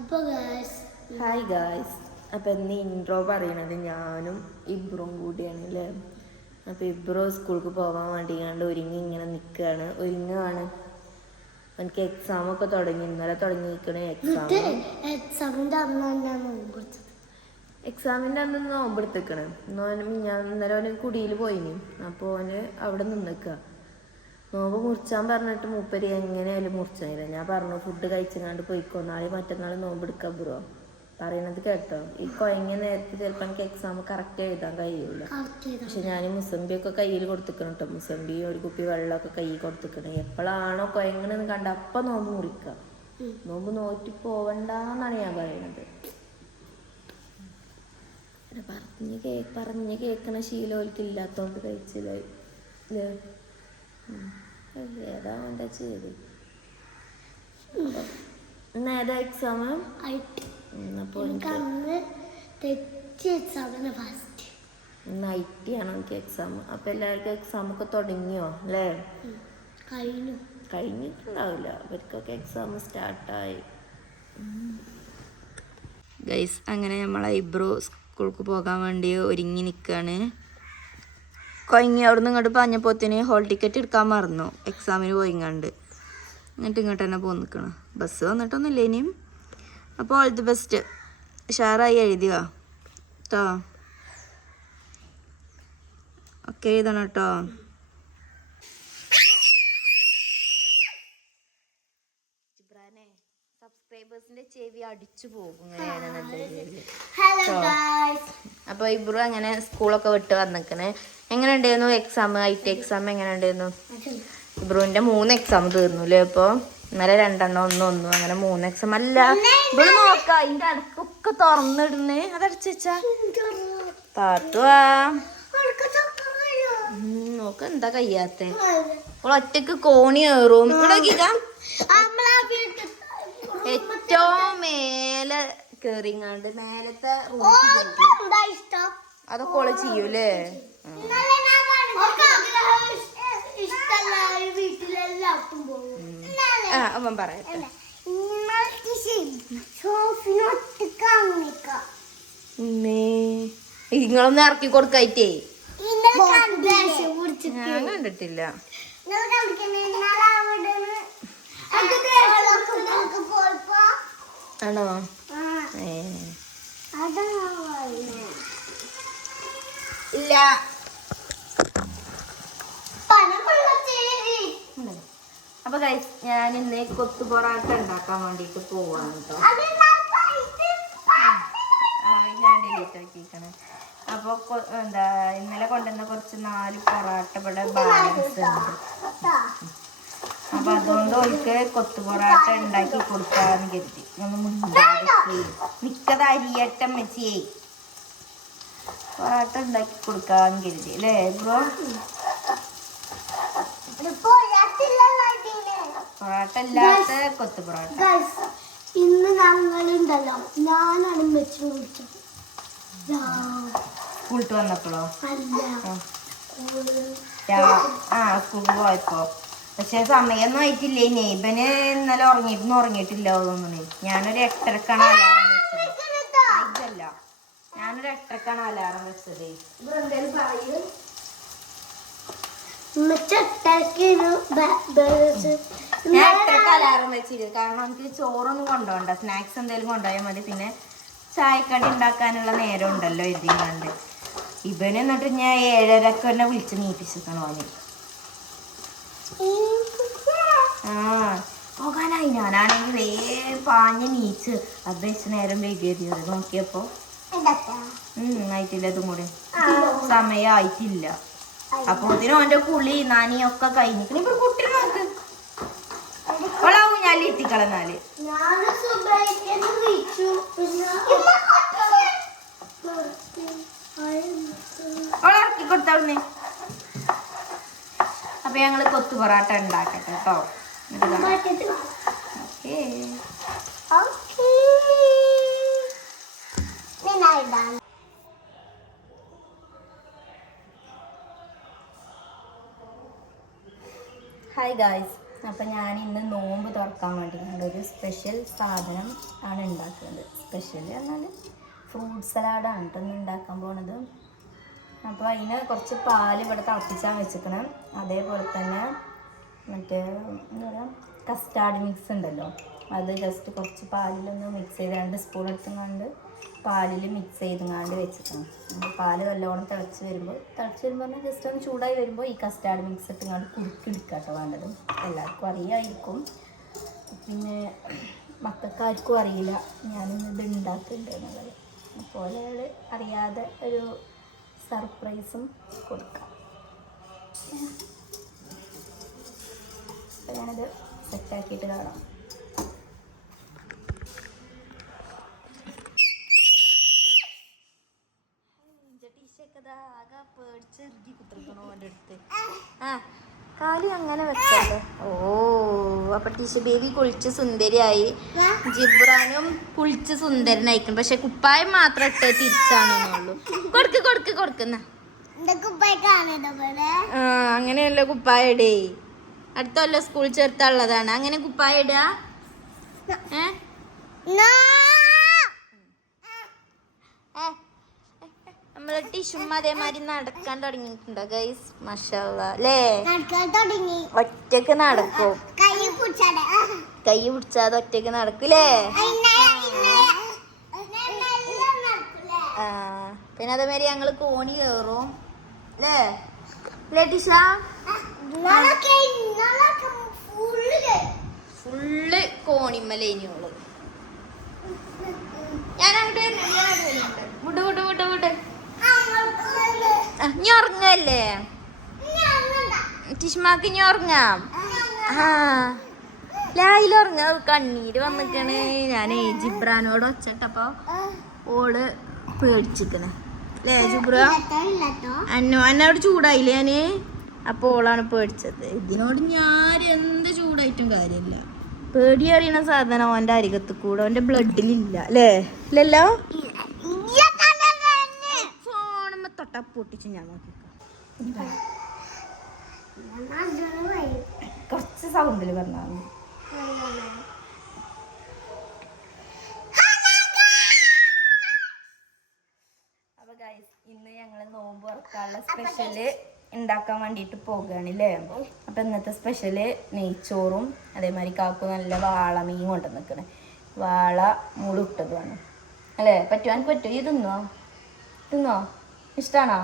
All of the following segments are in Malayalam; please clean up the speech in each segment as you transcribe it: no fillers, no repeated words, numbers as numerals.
Hi guys. അപ്പോൾ ഇന്ന് ഇൻട്രോ പറയണത് ഞാനും ഇബ്രും കൂടിയാണ് അല്ലേ. അപ്പോൾ ഇബ്രോ സ്കൂൾക്ക് പോകാൻ വേണ്ടിയാണ്ട് ഇങ്ങനെ ഒരുങ്ങുകയാണ്. എനിക്ക് എക്സാമൊക്കെ തുടങ്ങി, ഇന്നലെ തുടങ്ങിയിരിക്കണേ എക്സാമിൻ്റെ അന്ന് നോമ്പെടുത്തിക്കണേ. ഞാൻ ഇന്നലെ അവന് കുടിയിൽ പോയിനി. അപ്പോൾ അവന് അവിടെ നിന്നിക്കുക. നോമ്പ് മുറിച്ചാൻ പറഞ്ഞിട്ട് മൂപ്പര് എങ്ങനെയായാലും മുറിച്ചില്ല. ഞാൻ പറഞ്ഞു ഫുഡ് കഴിച്ചങ്ങാണ്ട് പോയിക്കോ, നാളെ മറ്റന്നാൾ നോമ്പെടുക്കാൻ ബ്രോ പറയണത് കേട്ടോ. ഈ കുഴങ്ങിയ നേരത്തെ ചിലപ്പോൾ എനിക്ക് എക്സാം കറക്റ്റ് എഴുതാൻ കഴിയില്ല. പക്ഷെ ഞാൻ മുസംബിയൊക്കെ കയ്യിൽ കൊടുത്തിക്കണം കേട്ടോ. മുസംബി ഒരു കുപ്പി വെള്ളമൊക്കെ കയ്യിൽ കൊടുത്തിക്കണം. എപ്പോഴാണോ കുഴങ്ങണെന്ന് കണ്ട അപ്പം നോമ്പ് മുറിക്കുക. നോമ്പ് നോറ്റി പോവണ്ടെന്നാണ് ഞാൻ പറയണത്. പറഞ്ഞ് കേൾക്കണ ശീലമൊക്കെ ഇല്ലാത്തോണ്ട് കഴിച്ചില്ല. ഏതാ എന്താ ചെയ്ത് നേരെ എക്സാം നൈറ്റിയാണ് എനിക്ക് എക്സാം. അപ്പൊ എല്ലാവർക്കും എക്സാം ഒക്കെ തുടങ്ങിയോ അല്ലേ? കഴിഞ്ഞിട്ടുണ്ടാവില്ല, അവർക്കൊക്കെ എക്സാം സ്റ്റാർട്ടായി. ഗൈസ്, അങ്ങനെ നമ്മളെ ഇബ്രോ സ്കൂൾക്ക് പോകാൻ വേണ്ടി ഒരുങ്ങി നിൽക്കുകയാണ്. കൊയങ്ങി അവിടെ നിന്ന് ഇങ്ങോട്ട് പറഞ്ഞപ്പോത്തിന് ഹോൾ ടിക്കറ്റ് എടുക്കാൻ മറന്നു. എക്സാമിന് പോയിങ്ങാണ്ട് എന്നിട്ട് ഇങ്ങോട്ട് തന്നെ പോയി നിൽക്കണം. ബസ് വന്നിട്ടൊന്നുമില്ല ഇനിയും. അപ്പോൾ ഓൾ ദി ബെസ്റ്റ്. ഷെയറായി എഴുതുക കേട്ടോ. ഒക്കെ എഴുതണം കേട്ടോ. സബ്സ്ക്രൈബേഴ്സിന്റെ ചെവി അടിച്ചു പോകും ഇങ്ങനെയാണെന്നുണ്ടെങ്കിൽ. അപ്പൊ ഇബ്രു അങ്ങനെ സ്കൂളൊക്കെ വിട്ട് വന്നിക്കണേ. എങ്ങനെ ഉണ്ടായിരുന്നു എക്സാം? എക്സാം എങ്ങനെ ഉണ്ടായിരുന്നു? ഇബ്രുവിന്റെ 3 എക്സാം തീർന്നു അല്ലേ? ഇപ്പൊ ഇന്നലെ 2 1 അങ്ങനെ 3 എക്സാം. അല്ല ഇവിടെ നോക്ക, അതിന്റെ അടുക്കൊക്കെ തുറന്നിടുന്നേ. അതടച്ചു വെച്ചാ പാത്തുവാ നോക്ക എന്താ കയ്യാത്ത. ഒറ്റക്ക് കോണി കയറും. ഇവിടെ ഏറ്റവും മേലെ കേറിങ്ങാണ്ട് മേലത്തെ അതൊക്കെ ഓള് ചെയ്യൂലേ? അവൻ പറയട്ടെ. നിങ്ങളൊന്നും ഇറക്കി കൊടുക്കായിട്ടേ ഞാൻ കണ്ടിട്ടില്ല. ആണോ? ഇല്ല. അപ്പൊ ഗൈസ്, ഞാൻ ഇന്ന് കൊത്തു പൊറാട്ട ഉണ്ടാക്കാൻ വേണ്ടിട്ട് പോവാണ് കേട്ടോ. ഞാൻ ഡിലീറ്റ് ആക്കിയിരിക്കണേ. അപ്പൊ എന്താ ഇന്നലെ കൊണ്ടുവന്ന കുറച്ച് 4 പൊറാട്ട ഇവിടെ ബാലൻസ് ഉണ്ട്. അപ്പൊ അതുകൊണ്ട് അവർക്ക് കൊത്തു പൊറാട്ട ഉണ്ടാക്കി കൊടുക്കാന്ന് കരുതി. മിക്കത് അരിയട്ടം വെച്ചേ പൊറാട്ട ഉണ്ടാക്കി കൊടുക്കാന്ന് കരുതി അല്ലേ? ഇപ്പൊ പൊറാട്ട ഇല്ലാത്ത കൊത്തു പൊറാട്ട. ഇന്ന് ഞങ്ങളുണ്ടല്ലോ, ഞാനാണ് വെച്ച് കുടിച്ചത് സ്കൂളിട്ട് വന്നപ്പോഴോ? സ്കൂളിൽ പോയപ്പോ. പക്ഷെ സമയമൊന്നും ആയിട്ടില്ല. ഇനി ഇവന് ഇന്നലെ ഉറങ്ങിയിട്ടില്ല തോന്നുന്നു. ഞാനൊരു 8:30ക്കാണ് അലാറം വെച്ചത്. ഇതല്ല, ഞാനൊരു 8:30ക്കാണ് അലാറം വെച്ചത്. ഞാൻ 8:30ക്ക് അലാറം വെച്ചില്ല. കാരണം എനിക്ക് ചോറൊന്നും കൊണ്ടുപോകണ്ട, സ്നാക്സ് എന്തെങ്കിലും കൊണ്ടുപോയാൽ മതി. പിന്നെ ചായക്കടി ഉണ്ടാക്കാനുള്ള നേരം ഉണ്ടല്ലോ എഴുതിങ്ങാണ്ട്. ഇവന് എന്നിട്ട് ഞാൻ 7:30ക്ക് തന്നെ വിളിച്ച് നീപ്പിച്ചിരിക്കണോ അവന്. പോകാനായി. ഞാനാണെങ്കിൽ പാഞ്ഞ് നീച്ച് അപേക്ഷ നേരം വൈകിയത് നോക്കിയപ്പോ ആയിട്ടില്ല. ഇതും കൂടി സമയമായിട്ടില്ല. അപ്പൊ ഇതിനും അവന്റെ കുളി നനിയൊക്കെ കഴിഞ്ഞിരിക്കണ. ഇപ്പൊ കുട്ടി നോക്ക് ഓളാവും ഞാൻ ഇട്ടിക്കളന്നാല്. ഓളാക്കി കൊടുത്തവിടുന്നേ. അപ്പൊ ഞങ്ങള് കൊത്തു പൊറാട്ട ഉണ്ടാക്കട്ടെ കേട്ടോ. ഹായ് ഗായ്സ്, അപ്പം ഞാൻ ഇന്ന് നോമ്പ് തുറക്കാൻ വേണ്ടി ഒരു സ്പെഷ്യൽ സാധനം ആണ് ഉണ്ടാക്കുന്നത്. സ്പെഷ്യൽ എന്നാൽ ഫ്രൂട്ട് സലാഡാണ് കേട്ടോ ഇന്ന് ഉണ്ടാക്കാൻ പോണത്. അപ്പോൾ അതിന് കുറച്ച് പാൽ ഇവിടെ തിളപ്പിച്ചാൽ വെച്ചിക്കണം. അതേപോലെ തന്നെ മറ്റേ എന്താ പറയുക കസ്റ്റാർഡ് മിക്സ് ഉണ്ടല്ലോ, അത് ജസ്റ്റ് കുറച്ച് പാലിലൊന്ന് മിക്സ് ചെയ്ത് 2 സ്പൂൺ എടുത്തുകൊണ്ട് പാലിൽ മിക്സ് ചെയ്തുകൊണ്ട് വെച്ചിക്കണം. പാല് നല്ലോണം തിളച്ച് വരുമ്പോൾ പറഞ്ഞാൽ ജസ്റ്റ് ഒന്ന് ചൂടായി വരുമ്പോൾ ഈ കസ്റ്റാർഡ് മിക്സ് ഇട്ടുകൊണ്ട് കുറുക്കിയെടുക്കുക കേട്ടോ വേണ്ടത്. എല്ലാവർക്കും അറിയാമായിരിക്കും, പിന്നെ മക്കൾക്കാർക്കും അറിയില്ല ഞാനിത് ഉണ്ടാക്കുന്നുണ്ട് എന്നുള്ളത്. അപ്പോൾ അയാൾ അറിയാതെ ഒരു സർപ്രൈസും കൊടുക്കാം. അപ്പോൾ ഞാനത് സെറ്റാക്കിയിട്ട് കാണാം. കാലി അങ്ങനെ വെക്കല്ലേ. ഓ അപ്പൊ ടിഷ ബേബി കുളിച്ച് സുന്ദരിയായി, ജിബ്രാനും കുളിച്ച് സുന്ദരനായിക്കും. പക്ഷെ കുപ്പായം മാത്രം ഇട്ട് തിരിച്ചാണെന്നുള്ളൂ. കൊടുക്കുന്ന അങ്ങനെയല്ല കുപ്പായ ഇടേ. അടുത്ത കൊല്ലം സ്കൂൾ ചേർത്തുള്ളതാണ്. അങ്ങനെ കുപ്പായ ഇടുക. നമ്മളെ ടിഷും അതേമാതിരി നടക്കാൻ തുടങ്ങിയിട്ടുണ്ടോ ഗൈസ്? മാഷാഅല്ലാ അല്ലേ? ഒറ്റക്ക് നടക്കും. കൈ പിടിച്ചാതെ ഒറ്റക്ക് നടക്കൂലേ? പിന്നെ അതേമാതിരി ഞങ്ങള് കോണി കയറും അല്ലേ ടിഷ? ഫുള്ള് കോണിമ്മലേനിയോള്. ഞാൻ അങ്ങോട്ട് വിട്ട് ഇനി ഉറങ്ങല്ലേ ടിഷ്മാക്ക്? ഇനി ഉറങ്ങാം. ലായിൽ ഉറങ്ങ. കണ്ണീര് വന്നിക്കണ്. ഞാൻ ജിബ്രാനോട് വച്ചിട്ടപ്പോ ഓള് പേടിച്ചിക്കണ് അല്ലേ ജിബ്ര? എന്നോട് ചൂടായില്ലേ ഞാന്? അപ്പൊ ഓളാണ് പേടിച്ചത്. ഇതിനോട് ഞാൻ എന്ത് ചൂടായിട്ടും കാര്യമില്ല. പേടി അറിയണ സാധനം ഓന്റെ അരികത്ത് കൂടെ ഓന്റെ ബ്ലഡിലില്ല അല്ലേ? ഇല്ലല്ലോ. ഫോണുമ്മ തൊട്ടാ പൊട്ടിച്ചു ഞാൻ നോക്കിക്കോ. കുറച്ച് സൗണ്ടിൽ പറഞ്ഞാൽ അപ്പൊ ഗൈസ് ഇന്ന് ഞങ്ങൾ നോമ്പ് തുറക്കാനുള്ള സ്പെഷ്യല് ഉണ്ടാക്കാൻ വേണ്ടിയിട്ട് പോകുകയാണല്ലേ. അപ്പം ഇന്നത്തെ സ്പെഷ്യല് നെയ്ച്ചോറും അതേമാതിരി കാക്കു നല്ല വാളമീൻ കൊണ്ട് നിൽക്കണേ. വാള മുളിട്ടതുമാണ് അല്ലേ? പറ്റുമോ? എനിക്ക് പറ്റുമോ? ഈ തിന്നോ ഇഷ്ടമാണോ?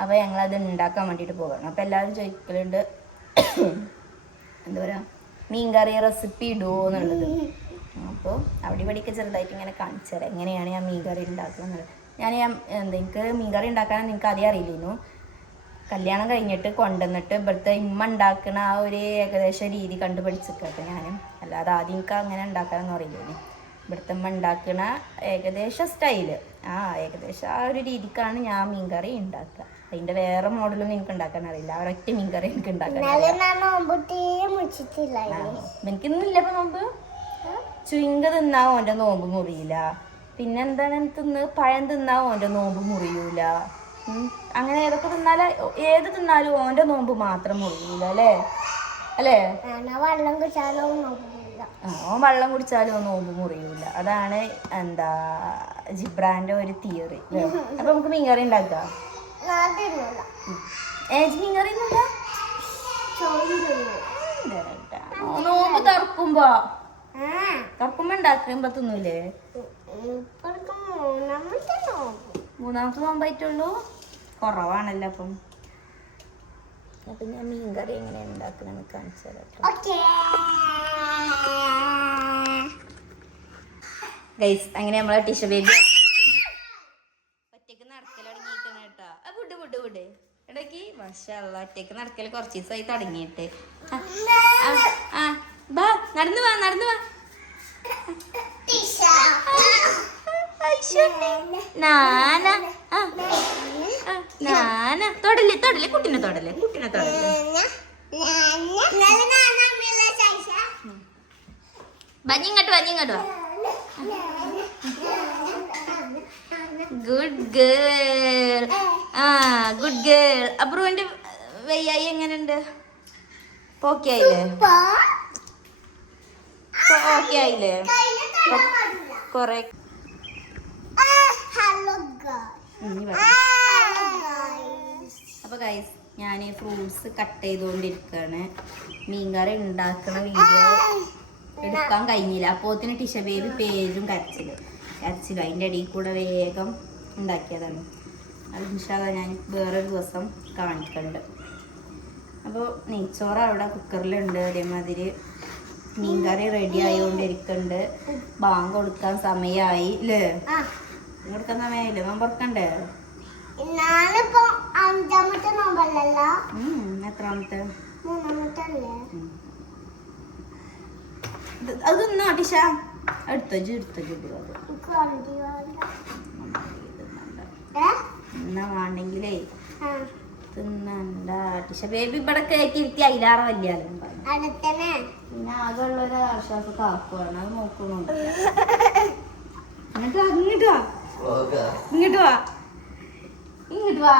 അപ്പോൾ ഞങ്ങളത് ഉണ്ടാക്കാൻ വേണ്ടിയിട്ട് പോകണം. അപ്പോൾ എല്ലാവരും ചോദിക്കലുണ്ട് എന്താ പറയുക മീൻകറി റെസിപ്പി ഇടുമോ എന്നുള്ളത്. അപ്പോൾ അവിടെ ഇവിടെയൊക്കെ ചെറുതായിട്ട് ഇങ്ങനെ കാണിച്ചു തരാം എങ്ങനെയാണ് ഞാൻ മീൻകറി ഉണ്ടാക്കുക എന്നുള്ളത്. എനിക്ക് മീൻകറി ഉണ്ടാക്കാനൊന്നും എനിക്ക് ആദ്യം അറിയില്ലായിരുന്നു. കല്യാണം കഴിഞ്ഞിട്ട് കൊണ്ടുവന്നിട്ട് ഇവിടുത്തെ ഇമ്മ ഉണ്ടാക്കുന്ന ആ ഒരു ഏകദേശം രീതി കണ്ടുപിടിച്ചിട്ട് ഞാനും. അല്ലാതെ ആദ്യം എനിക്ക് അങ്ങനെ ഉണ്ടാക്കാനൊന്നും അറിയില്ലായിരുന്നു. ഇവിടുത്തെ അമ്മ ഉണ്ടാക്കുന്ന ഏകദേശം സ്റ്റൈല് ഏകദേശം ആ ഒരു രീതിക്കാണ് ഞാൻ മീൻകറി ഉണ്ടാക്കുക. അതിൻ്റെ വേറെ മോഡലൊന്നും എനിക്ക് ഉണ്ടാക്കാൻ അറിയില്ല. ഒരൊറ്റ മീൻകറി എനിക്ക് ഉണ്ടാക്കാൻ എനിക്കിന്നില്ല. ഇപ്പം നോമ്പ് ചുങ്ക തിന്നാവോ എൻ്റെ നോമ്പ് മുറിയില്ല. പിന്നെ എന്താണ് പഴം തിന്നാവോ എൻ്റെ നോമ്പ് മുറിയൂല. അങ്ങനെ ഏതൊക്കെ ഏത് തിന്നാലും ഓൻ്റെ നോമ്പ് മാത്രം മുറിയൂല അല്ലേ? വെള്ളം കുടിച്ചാലോ ഓൻ വെള്ളം കുടിച്ചാലും നോമ്പ് മുറിയൂല. അതാണ് എന്താ ജിബ്രാന്റെ ഒരു തിയറി. അപ്പൊ നമുക്ക് മീൻകറി ഉണ്ടാക്കാം. മീൻകറി നോമ്പ് തുറക്കുമ്പോ ഉണ്ടാക്കുമ്പോ തിന്നൂലേ? മൂന്നാമത്തെ നോമ്പായിട്ടുള്ളൂ. കുറവാണല്ലോ അപ്പം. അപ്പൊ ഞാൻ മീൻകറി എങ്ങനെ ഉണ്ടാക്കണമെന്ന് കാണിച്ചു തരാം ഗൈസ്. അങ്ങനെ നമ്മളെ ടിഷ ബേബി ഒറ്റക്ക് നടക്കൽ തുടങ്ങിയിരിക്കണം കേട്ടോ. വിട് ഇടയ്ക്ക് മാഷാഅല്ലാഹ് ഒറ്റക്ക് നടക്കൽ കുറച്ച് ദിവസമായി തുടങ്ങിയിട്ട്. നടന്നു വാ തൊടല്ലേ കുട്ടിനെ തൊടല്ലേ. ഇങ്ങോട്ട് വാ. Good girl. അബ്രുവിന്റെ വയ്യായി എങ്ങനെയുണ്ട്? ഓക്കെ ആയില്ലേ? ഓക്കെ ആയില്ലേ? കൊറേ അപ്പൊ ഗൈസ് ഞാൻ ഫ്രൂട്ട്സ് കട്ട് ചെയ്തുകൊണ്ടിരിക്കുകയാണ്. മീൻകറി ഉണ്ടാക്കണ വീഡിയോ എടുക്കാൻ കഴിഞ്ഞില്ല. അപ്പോത്തിന് ടിഷ ബേബി പേരും കരച്ചിലും അതിൻ്റെ ഇടയിൽ കൂടെ വേഗം ഉണ്ടാക്കിയതാണ്. അത് ഇൻഷാല്ലാ ഞാൻ വേറൊരു ദിവസം കാണിക്കുന്നുണ്ട്. അപ്പോൾ നെയ്ച്ചോറ് അവിടെ കുക്കറിലുണ്ട്. അതേമാതിരി മീൻകറി റെഡി ആയിക്കൊണ്ടിരിക്കുന്നുണ്ട്. ബാങ്ക് കൊടുക്കാൻ സമയമായി അല്ലേ? കൊടുക്കാൻ സമയമായില്ലേ? നോമ്പറക്കണ്ടേ? എത്രാമത്തെ? അത് തിന്നോ ടിഷ? എടുത്തോ എന്നാ വേണ്ടെങ്കിലേ തിന്നണ്ട. ടിഷ ബേബി ഇവിടെ കേക്കിരുത്തി അതിലാറ വലിയാലും പിന്നെ ആകെ ഉള്ളൊരു ആശ്വാസം കാക്കുവാണ്. അത് നോക്കണുണ്ട്. ഇങ്ങോട്ട് വാ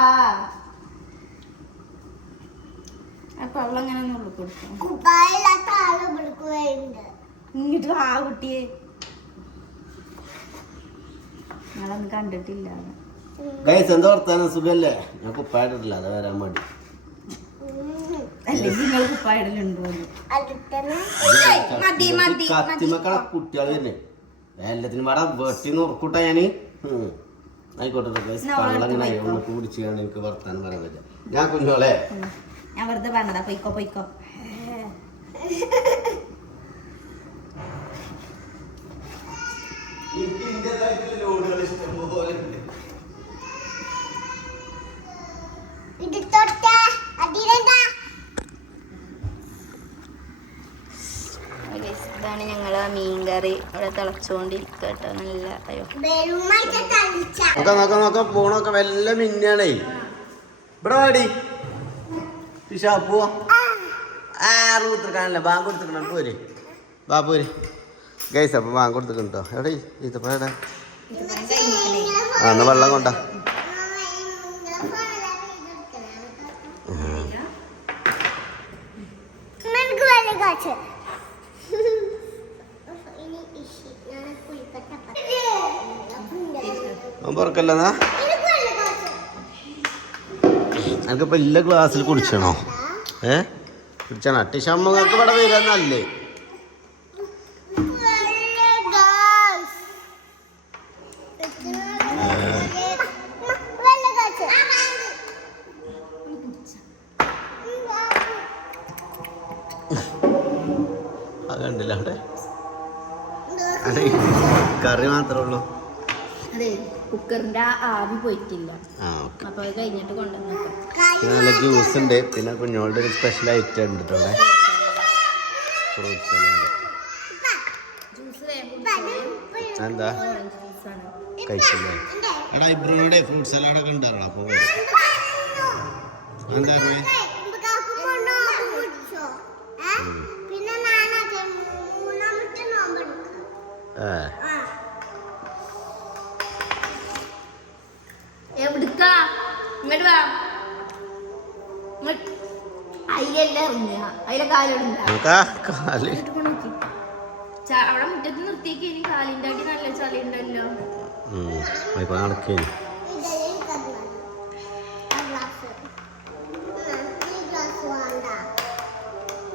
അപ്പൊ അവളങ്ങനെ ഒന്ന് ഉള്ളു കൊടുക്കും. ഇങ്ങോട്ട് വാ കുട്ടിയെ. നിങ്ങളൊന്നും കണ്ടിട്ടില്ല. എന്താ വർത്താനം? സുഖല്ലേ? ഞാൻ കുപ്പായിട്ടില്ല, അത് വരാൻ മടി. അല്ലെങ്കിൽ നിങ്ങൾ കുപ്പായിടലുണ്ടോ? കത്തിമക്കളെ കുട്ടികൾ തന്നെ എല്ലാത്തിനും വേടാ വെട്ടി നുറക്കൂട്ടാ ഞാന്. ആയിക്കോട്ടെ കള്ളങ്ങനെ ഒന്ന് കുടിച്ചാണ് എനിക്ക് വർത്താനം പറയാൻ പറ്റില്ല. ഞാൻ കുഞ്ഞോളെ ഞാൻ വെറുതെ പറഞ്ഞതാ. പൊയ്ക്കോ ഇതാണ് ഞങ്ങളെ മീൻകറി ഇവിടെ തിളച്ചുകൊണ്ടിരിക്കട്ടോ. നല്ല അയ്യോ നോക്കാം പോണൊക്കെ വല്ല മിന്നാണേ. ഇവിടെ വാടി പോവാ. ആറ് കൊടുത്തിരിക്കാനല്ലേ ബാങ്ക് കൊടുത്തിരിക്കണം. പോരെ പോരെ ഗൈസ്. അപ്പൊ ബാങ്ക് കൊടുത്തിട്ടുണ്ടോ? എവിടെ ഈത്തപ്പഴ? എന്നാ വെള്ളം കൊണ്ടാ. പുറക്കല്ലെന്നാ എനിക്കിപ്പോ ഇല്ല ഗ്ലാസ്സിൽ കുടിച്ചണോ? കുടിച്ചണ ടിഷമ്മക്ക് ഇവിടെ വരാന്നല്ലേ? അത് കണ്ടില്ല അവിടെ കറി മാത്രമേ ഉള്ളൂ. അതെ കുക്കറിന്റെ ആവി പോയിട്ടില്ല. അപ്പൊ അത് കഴിഞ്ഞിട്ട് കൊണ്ടുവന്നു. നല്ല ജ്യൂസ് ഉണ്ട്. പിന്നെ കുഞ്ഞോളുടെ ഒരു സ്പെഷ്യൽ ഐറ്റം ഉണ്ട് കേട്ടോ. Fruit salad. എന്താ കഴിച്ചില്ല? എടാ ഇബ്രൂടെ ഫ്രൂട്ട് സലാഡൊക്കെ ഉണ്ടാകണം. അപ്പൊ എന്താ എവിടുക്കാ? ഇങ്ങോട്ട് വാ. അതിലെല്ലാം ഇറങ്ങിയ അതിലെ കാലിടുന്ന അവിടെ മുറ്റത്ത് നിർത്തിയേക്ക്. ഇനി കാലിൻ്റെ അടി നല്ല ചളി ഉണ്ടല്ലോ. നടക്കേ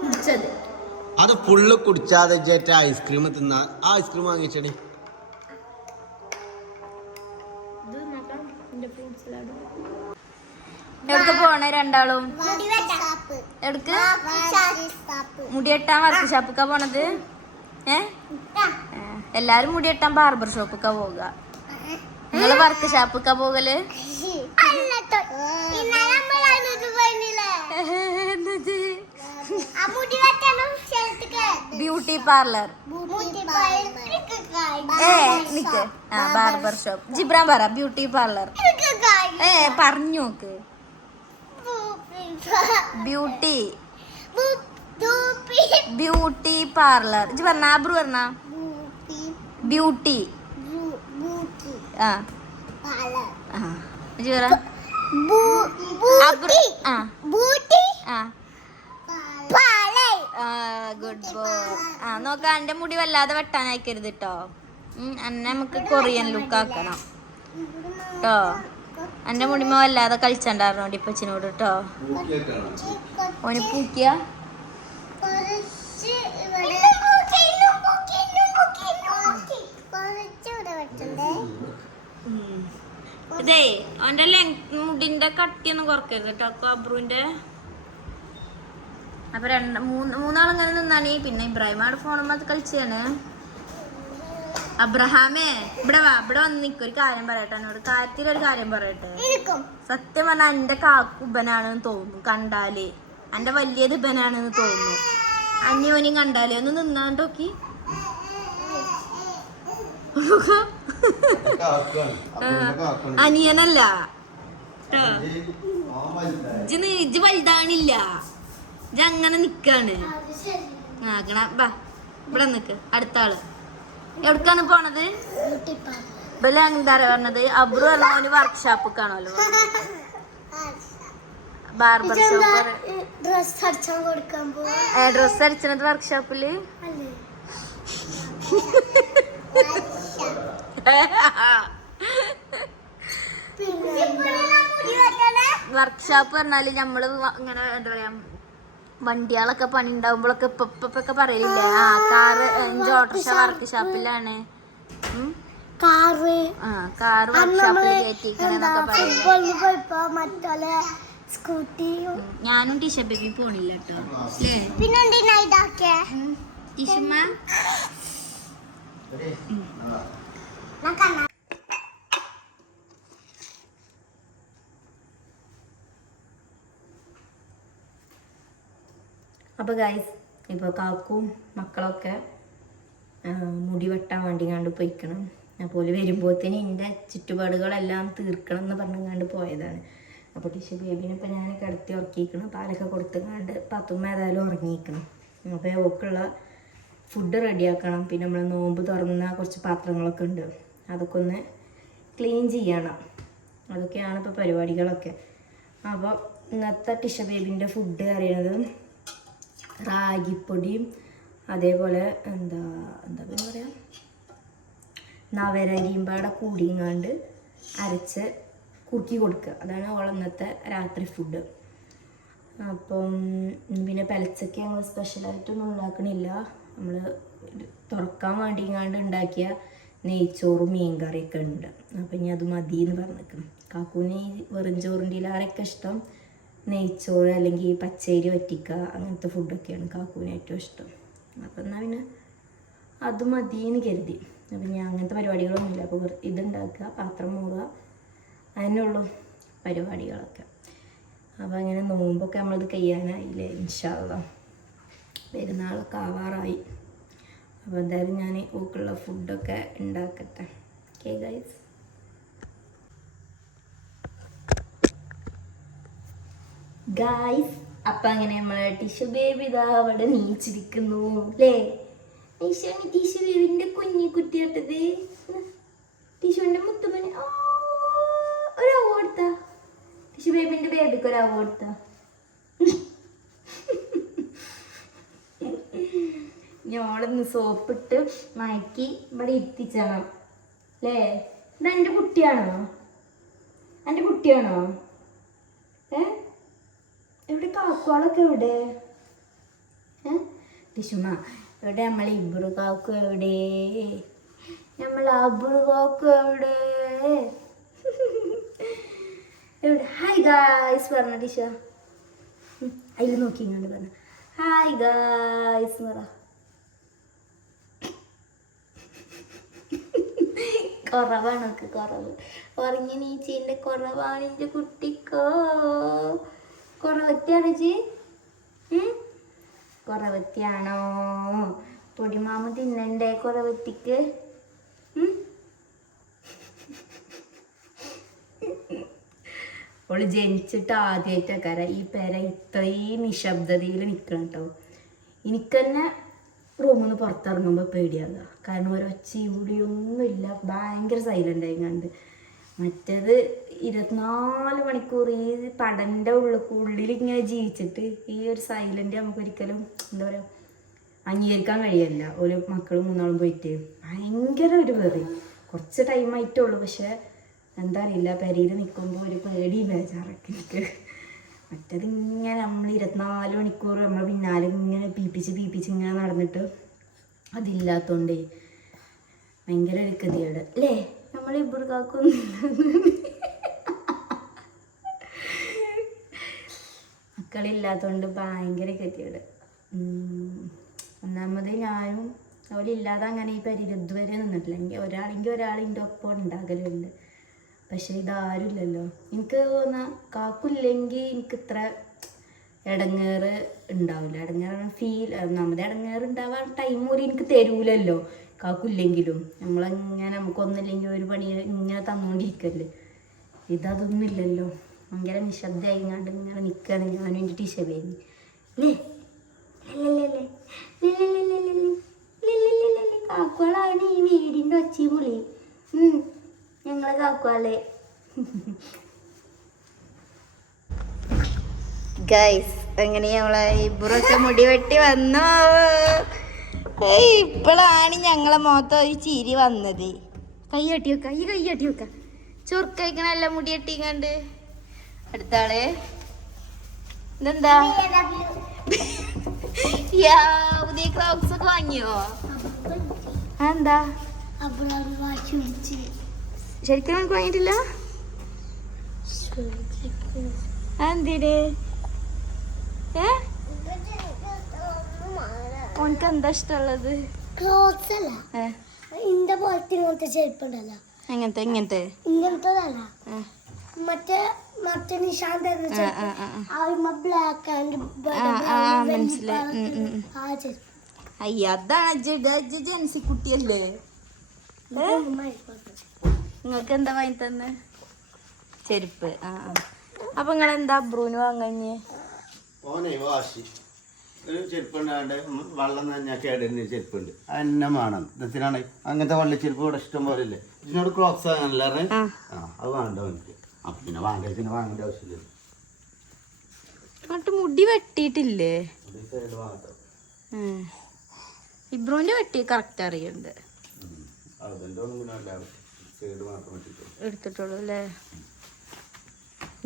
കുടിച്ചത് അത് ഫുള്ള് കുടിച്ചാതെ ചേട്ട ഐസ്ക്രീം തിന്ന. ആ ഐസ്ക്രീം വാങ്ങിച്ചടി. എവിടേക്ക് പോണേ രണ്ടാളും? എവിടക്ക്? മുടിയെട്ടാൻ വർക്ക് ഷോപ്പിക്കാ പോണത്? എല്ലാരും മുടിയെട്ടാൻ ബാർബർ ഷോപ്പിക്കാ പോവുക. നിങ്ങള് വർക്ക് ഷോപ്പിക്കാ പോകല്? Beauty parlour. നിക്ക്. Barber shop. ജിബ്രാൻ പറ ബ്യൂട്ടി പാർലർ. പറഞ്ഞു നോക്ക്. Beauty parlour. ഇജ്ജ് പറഞ്ഞ ആബ്രു പറഞ്ഞ ബ്യൂട്ടി. ഇജ്ജ് പറ ഗുഡ് ബോയ്. ആ നോക്കാം, എന്റെ മുടി വല്ലാതെ വെട്ടാൻ അയക്കരുത് കേട്ടോ. എന്നെ നമുക്ക് കൊറിയൻ ലുക്ക് ആക്കണം കേട്ടോ. എന്റെ മുടിമ വല്ലാതെ കളിച്ചണ്ടായിരുന്നോണ്ട് ഇപ്പച്ചിനോട് കേട്ടോ. ഓന് പൂക്കിയ ഇതേ അവന്റെ മുടിന്റെ കട്ടിയൊന്നും കുറക്കരുത് കേട്ടോ അബ്രുവിന്റെ. അപ്പൊ മൂന്നാളിങ്ങനെ നിന്നാണ്. പിന്നെ ഇബ്രാഹിമാണ് ഫോണും അത് കളിച്ചാണ്. അബ്രഹാമേ ഇവിടെ വാ, ഇവിടെ വന്ന് നിൽക്കും. ഒരു കാര്യം പറയട്ടെ എന്നോട്, കാര്യത്തിലൊരു കാര്യം പറയട്ടെ. സത്യം പറഞ്ഞാൽ എന്റെ കാക്കുബനാണെന്ന് തോന്നുന്നു കണ്ടാല്. എന്റെ വലിയത് ഇബനാണെന്ന് തോന്നുന്നു. അന്യോന്യം കണ്ടാലേ ഒന്ന് നിന്നാണ്ടോക്കി. അനിയനല്ല ഇജ്ജ് വലുതാണില്ല, ഇജ്ജ് അങ്ങനെ നിക്കാണ്. ആക്കണ ബാ ഇവിടെ നിക്ക്. അടുത്ത ആള് എവിടക്കാണ് പോണത്? എന്താ പറഞ്ഞത്? അബ്രു പറഞ്ഞ വർക്ക്ഷോപ്പ് കാണുമല്ലോ, ബാർബർ ഷോപ്പ്. ഡ്രസ് അടിച്ചത് വർക്ക്ഷോപ്പില്. വർക്ക്ഷോപ്പ് പറഞ്ഞാല് നമ്മള് ഇങ്ങനെ എന്താ പറയാ, വണ്ടികളൊക്കെ പണി ഉണ്ടാവുമ്പോഴൊക്കെ ഇപ്പൊക്കെ പറയലില്ലേ, ആ കാറ് ഓട്ടോറിക്ഷ വർക്ക് ഷോപ്പിലാണ്. കാറ് വർക്ക്ഷോപ്പിൽ കയറ്റിക്കണെന്നൊക്കെ പറയില്ലേ. ഞാനും ടിഷ ബേബി പോണില്ല കേട്ടോ അല്ലേ? ടിഷുമ്മ അപ്പോൾ ഗൈസ്, ഇപ്പോൾ കാക്കും മക്കളൊക്കെ മുടി വെട്ടാൻ വേണ്ടി കണ്ട് പോയിക്കണം. അപ്പോൾ വരുമ്പോഴത്തേന് എൻ്റെ ചുറ്റുപാടുകളെല്ലാം തീർക്കണം എന്ന് പറഞ്ഞുകൊണ്ട് പോയതാണ്. അപ്പോൾ ടിഷു ബേബിനെ ഇപ്പോൾ ഞാൻ കിടത്തി ഉറക്കിക്കണം, പാലൊക്കെ കൊടുത്തുകൊണ്ട് പത്തുമ്മ ഏതായാലും ഉറങ്ങിയിരിക്കണം. അപ്പോൾ ഓക്കുള്ള ഫുഡ് റെഡിയാക്കണം. പിന്നെ നമ്മൾ നോമ്പ് തുറന്ന കുറച്ച് പാത്രങ്ങളൊക്കെ ഉണ്ട്, അതൊക്കെ ഒന്ന് ക്ലീൻ ചെയ്യണം. അതൊക്കെയാണ് ഇപ്പോൾ പരിപാടികളൊക്കെ. അപ്പോൾ ഇന്നത്തെ ടിഷു ബേബിൻ്റെ ഫുഡ് അറിയണത് റാഗിപ്പൊടിയും അതേപോലെ എന്താ പിന്നെ പറയാ, നവരരിയും പാടെ കൂടിങ്ങാണ്ട് അരച്ച് കുറുക്കി കൊടുക്കുക. അതാണ് ഇന്നത്തെ രാത്രി ഫുഡ്. അപ്പം പിന്നെ പെലച്ചയ്ക്ക് ഞങ്ങൾ സ്പെഷ്യലായിട്ടൊന്നും ഉണ്ടാക്കണില്ല. നമ്മൾ തുറക്കാൻ വേണ്ടിങ്ങാണ്ട് ഉണ്ടാക്കിയ നെയ്ച്ചോറും മീൻ കറിയൊക്കെ ഉണ്ട്. അപ്പം ഇനി അത് മതി എന്ന് പറഞ്ഞിരിക്കണം. കാക്കൂന് ഈ വെറും ചോറിൻ്റെ ആരൊക്കെ ഇഷ്ടം നെയ്ച്ചോറ് അല്ലെങ്കിൽ പച്ചരി വറ്റിക്കുക അങ്ങനത്തെ ഫുഡൊക്കെയാണ് കാക്കൂന് ഏറ്റവും ഇഷ്ടം. അപ്പം എന്നാൽ പിന്നെ അത് മതിയെന്ന് കരുതി. അപ്പം ഞാൻ അങ്ങനത്തെ പരിപാടികളൊന്നുമില്ല. അപ്പോൾ ഇതുണ്ടാക്കുക, പാത്രം മൂടുക, അതിനുള്ളൂ പരിപാടികളൊക്കെ. അപ്പോൾ അങ്ങനെ നോമ്പൊക്കെ നമ്മളത് കഴിയാനായില്ലേ, ഇൻഷാ അല്ലാഹ് പെരുന്നാളൊക്കെ ആവാറായി. അപ്പോൾ എന്തായാലും ഞാൻ ഓക്കുള്ള ഫുഡൊക്കെ ഉണ്ടാക്കട്ടെ. Okay guys. അപ്പം അങ്ങനെ നമ്മളെ ടിഷു ബേബി ഇതാ അവിടെ നീച്ചിരിക്കുന്നു അല്ലേ? ടിഷു ബേബിന്റെ കുഞ്ഞി കുട്ടിയാട്ടത്, ടിഷുവിന്റെ മുത്തുമണി. ഒരു അവ കൊടുത്ത ടിഷു ബേബിന്റെ ബേബിക്ക് ഒരു അവ കൊടുത്ത. ഞോളൊന്ന് സോപ്പിട്ട് മയക്കി ഇവിടെ എത്തിച്ചണം അല്ലേ? ഇത് എൻ്റെ കുട്ടിയാണോ? എൻ്റെ കുട്ടിയാണോ? എവിടെ കാക്കുകളൊക്കെ എവിടെ? ടിഷുമ്മ എവിടെ? നമ്മൾ ഇബ്രു കാക്കു എവിടെ? നമ്മൾ അബ്രു കാക്കു എവിടെ? എവിടെ? ഹായ് ഗായ്സ് പറഞ്ഞ ടിഷ, അതിൽ നോക്കി ഇങ്ങോട്ട് പറഞ്ഞ ഹായ് ഗായ്സ് എന്ന് പറ. കുറവാണ് ഒക്കെ, കുറവ് ഉറങ്ങി നീച്ചീൻ്റെ കുറവാണ് എൻ്റെ കുട്ടിക്കോ. കുറവത്തിയാണോ ചേ? കുറവത്തിയാണോ? പൊടിമാമ തിന്നണ്ടേ കുറവത്തിക്ക്? അവള് ജനിച്ചിട്ട് ആദ്യമായിട്ടൊക്കെ ഈ പേര ഇത്രയും നിശബ്ദതയിൽ നിൽക്കണം കേട്ടോ. എനിക്ക് തന്നെ റൂമിൽ നിന്ന് പുറത്തിറങ്ങുമ്പോൾ പേടിയാകുക. കാരണം ഒരൊച്ചയും കൂടിയൊന്നുമില്ല, ഭയങ്കര സൈലൻ്റ് ആയി കണ്ട് മറ്റേത് 24 മണിക്കൂർ ഈ പടൻ്റെ ഉള്ളിൽ ഇങ്ങനെ ജീവിച്ചിട്ട് ഈ ഒരു സൈലന്റ് നമുക്ക് ഒരിക്കലും എന്താ പറയുക അംഗീകരിക്കാൻ കഴിയില്ല. ഓരോ മക്കളും 3 പോയിട്ട് ഭയങ്കര ഒരു വെറി. കുറച്ച് ടൈമായിട്ടുള്ളൂ, പക്ഷെ എന്താ അറിയില്ല, പെരയിൽ നിൽക്കുമ്പോൾ ഒരു പേടിയും ബേജാറൊക്കെ എനിക്ക്. മറ്റേത് ഇങ്ങനെ നമ്മൾ 24 മണിക്കൂർ നമ്മളെ പിന്നാലെ ഇങ്ങനെ പീപ്പിച്ച് ഇങ്ങനെ നടന്നിട്ട് അതില്ലാത്തോണ്ടേ ഭയങ്കര ഒരു ഗതികേട് അല്ലേ. നമ്മൾ ഇവിടെ കാക്കൊന്നും മക്കളില്ലാത്തതുകൊണ്ട് ഭയങ്കര ഗതികേട്. ഒന്നാമത് ഞാനും അവരില്ലാതെ അങ്ങനെ ഈ പരിധി ഇതുവരെ നിന്നിട്ടില്ല. ഒരാളെങ്കിൽ ഒരാളിൻ്റെ ഒപ്പം ഉണ്ടാകലുണ്ട്. പക്ഷെ ഇതാരും ഇല്ലല്ലോ. എനിക്ക് തോന്നുന്ന കാക്കില്ലെങ്കിൽ എനിക്ക് ഇത്ര ഇടങ്ങേറ് ഉണ്ടാവില്ല. ഇടങ്ങേറ് നമ്മുടെ ഇടങ്ങേറ് ഉണ്ടാവാൻ ടൈം പോലും എനിക്ക് തരൂലല്ലോ കാക്കില്ലെങ്കിലും. നമ്മളങ്ങനെ നമുക്കൊന്നില്ലെങ്കിൽ ഒരു പണി ഇങ്ങനെ തന്നുകൊണ്ടിരിക്കല്ലേ. ഇതൊന്നും ഇല്ലല്ലോ. ഭയങ്കര നിശബ്ദമായിങ്ങാണ്ട് ഇങ്ങനെ നിൽക്കുകയാണ് ഞാനും എൻ്റെ ടീച്ചറിന് അല്ലേ. കാക്കുകളാണ് ഈ വീടിൻ്റെ ഒച്ചയും പൊളിയും. ഞങ്ങളെ കാക്കുകളെ ഗൈസ് അങ്ങനെ നമ്മളെ ഇബ്രൊക്കെ മുടി വെട്ടി വന്നു. ഇപ്പോഴാണ് ഞങ്ങളെ മുഖത്ത് ഒരു ചിരി വന്നത്. കൈ കെട്ടി വെക്ക ചൊറുക്കഴിക്കണല്ല മുടി കെട്ടിങ്ങാണ്ട്. അടുത്താളെ ഇതെന്താ പുതിയ ക്രോക്സ് ഒക്കെ വാങ്ങിയോ? എന്താ ശരിക്കും നമുക്ക് വാങ്ങിയിട്ടില്ല? എന്തിന് ഓനക്ക് എന്താ ഇഷ്ടമുള്ളത്? ക്ലോത്ത്സ് അല്ല, ഇന്റെ പോലത്തെ ഇങ്ങനത്തെ ചെരുപ്പുണ്ടല്ലോ. ഇങ്ങനത്തെ ഇങ്ങനത്തതല്ല, മറ്റേ നിശാന്ത് ബ്ലാക്ക് ആൻഡ് മനസ്സിലായി. അയ്യ അതാണ് ജെൻസി കുട്ടിയല്ലേ. നിങ്ങൾക്ക് എന്താ വാങ്ങി തന്നെ? ചെരുപ്പ്. അപ്പൊ നിങ്ങൾ എന്താ ബ്രൂന് വാങ്ങഞ്ഞ്? ഓനെ വാശി ഒരു ചെരുപ്പുണ്ടാണ്ട് വെള്ളം തന്നെ കേടുന്ന ചെരുപ്പുണ്ട് അന്നമാണ്. ഇതിനാണ് അങ്ങനത്തെ വള്ളിച്ചെരുപ്പ് ഇവിടെ ഇഷ്ടം പോലെ ഇല്ലേ. ഇതിനോട് ക്രോക്സ് ആകാനല്ലേ അത് വേണ്ട എനിക്ക്. അപ്പൊ പിന്നെ വാങ്ങേണ്ട ആവശ്യമില്ല. എന്നിട്ട് മുടി വെട്ടിയിട്ടില്ലേ? ഇബ്രുവിന്റെ വെട്ടി കറക്റ്റ് അറിയുന്നുണ്ട്. എടുത്തിട്ടുള്ളൂ അല്ലേ.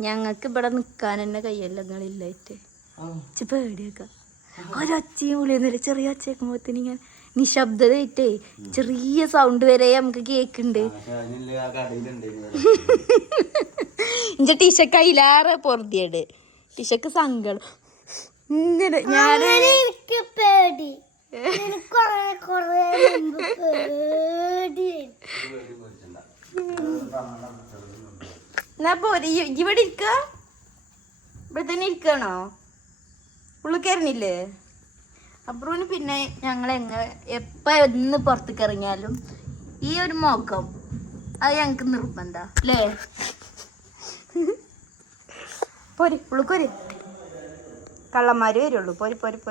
ഞങ്ങൾക്ക് ഇവിടെ നിക്കാൻ തന്നെ കയ്യല്ല നിങ്ങളില്ലായിട്ട്. പേടിയൊക്കെ ഒരൊച്ചയും വിളിയൊന്നുമില്ല. ചെറിയ ഒച്ചയേക്കുമ്പോത്തിന് ഇങ്ങനെ നിശബ്ദതയായിട്ടേ ചെറിയ സൗണ്ട് വരെ നമുക്ക് കേക്കുന്നുണ്ട്. എന്റെ ടീഷക്ക് അതിലേറെ പൊറുതിയേട്. ടീഷക്ക് സങ്കടം ഇങ്ങനെ. ഞാൻ പേടി എന്നാ പോരെ ഇവിടെ ഇരിക്ക. ഇവിടെ തന്നെ ഇരിക്കണോ? ഉള്ളിൽ കയറണില്ലേ? അബ്രൂന് പിന്നെ ഞങ്ങൾ എപ്പോ എന്ന് പുറത്തേക്ക് ഇറങ്ങിയാലും ഈ ഒരു മുഖം അത് ഞങ്ങക്ക് നിർബന്ധ അല്ലേ. പോര് ഉള്ളിക്കൊരു കള്ളന്മാര് വരുള്ളൂ. പോര് പോര് പോര്.